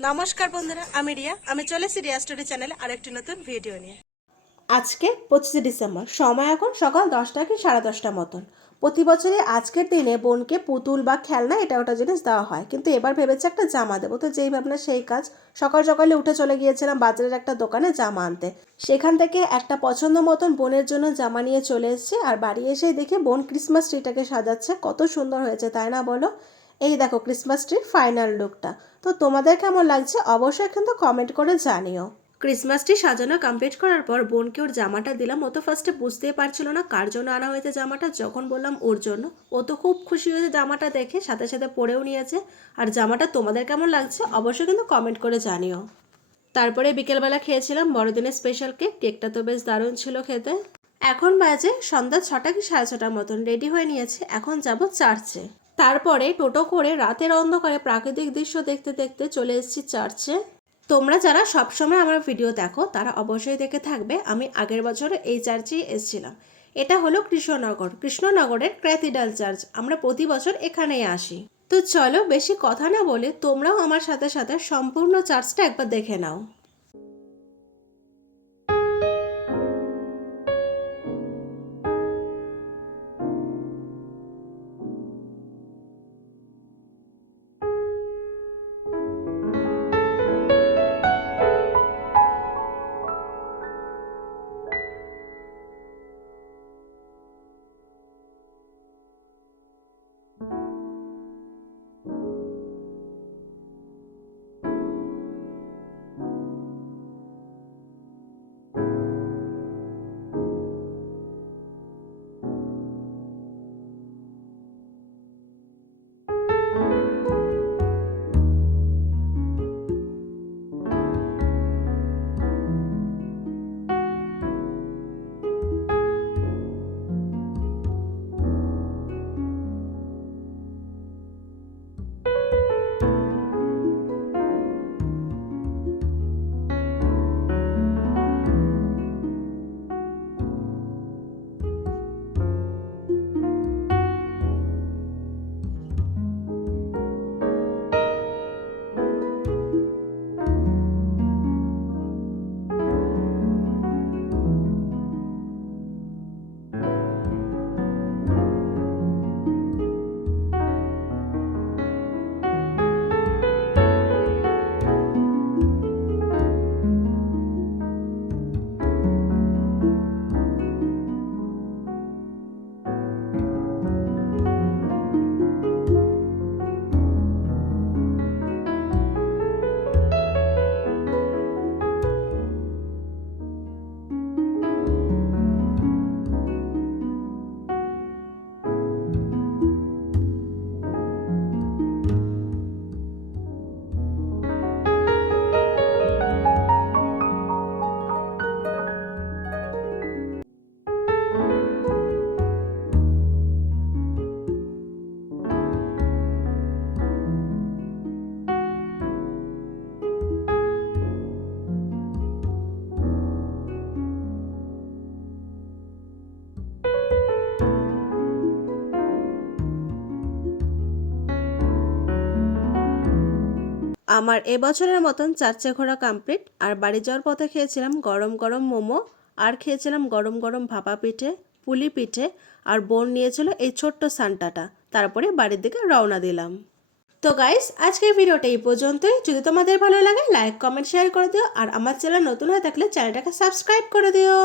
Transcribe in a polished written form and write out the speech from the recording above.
নমস্কার বন্ধুরা, আমি রিয়া। আমি চলেছি রিয়া স্টোরি চ্যানেলে আরেকটি নতুন ভিডিও নিয়ে। আজকে 25 ডিসেম্বর, সময় এখন সকাল 10টা কি 10:30 মতন। প্রতি বছরই আজকের দিনে বোনকে পুতুল বা খেলনা এটা ওটা জিনিস দেওয়া হয়, কিন্তু এবার ভেবেছে একটা জামা দেবো। তো যেই ভাবনা সেই কাজ। সকাল সকালে উঠে চলে গিয়েছিলাম বাজারের একটা দোকানে জামা আনতে। সেখান থেকে একটা পছন্দ মতন বোনের জন্য জামা নিয়ে চলে এসেছি। আর বাড়ি এসে দেখি বোন ক্রিসমাস ট্রিটাকে সাজাচ্ছে। কত সুন্দর হয়েছে তাই না বলো? এই দেখো ক্রিসমাস ট্রির ফাইনাল লুকটা। তো তোমাদের কেমন লাগছে অবশ্যই কিন্তু কমেন্ট করে জানিও। ক্রিসমাস ট্রি সাজানো কমপ্লিট করার পর বোনকে ওর জামাটা দিলাম। ও তো ফার্স্টে বুঝতেই পারছিল না কার জন্য আনা হয়েছে জামাটা। যখন বললাম ওর জন্য, ও তো খুব খুশি হয়েছে জামাটা দেখে, সাথে সাথে পরেও নিয়েছে। আর জামাটা তোমাদের কেমন লাগছে অবশ্যই কিন্তু কমেন্ট করে জানিও। তারপরে বিকেলবেলা খেয়েছিলাম বড়দিনের স্পেশাল কেক। কেকটা তো বেশ দারুণ ছিল খেতে। এখন বাজে সন্ধ্যা 6টা কি 6:30 মতন। রেডি হয়ে নিয়েছি, এখন যাব চার্চে। তারপরে টোটো করে রাতের অন্ধকারে প্রাকৃতিক দৃশ্য দেখতে দেখতে চলে এসেছি চার্চে। তোমরা যারা সবসময় আমার ভিডিও দেখো তারা অবশ্যই দেখে থাকবে, আমি আগের বছর এই চার্চেই এসেছিলাম। এটা হলো কৃষ্ণনগরের ক্যাথিড্রাল চার্চ। আমরা প্রতি বছর এখানেই আসি। তো চলো বেশি কথা না বলে তোমরাও আমার সাথে সাথে সম্পূর্ণ চার্চটা একবার দেখে নাও। আমার এবছরের মতন চার্চে ঘোরা কমপ্লিট। আর বাড়ি যাওয়ার পথে খেয়েছিলাম গরম গরম মোমো, আর খেয়েছিলাম গরম গরম ভাপা পিঠে, পুলি পিঠে। আর বোন নিয়েছিল এই ছোট্ট সান্টাটা। তারপরে বাড়ির দিকে রওনা দিলাম। তো গাইস, আজকের ভিডিওটা এই পর্যন্তই। যদি তোমাদের ভালো লাগে লাইক কমেন্ট শেয়ার করে দিও। আর আমার চ্যানেল নতুন হয়ে থাকলে চ্যানেলটাকে সাবস্ক্রাইব করে দিও।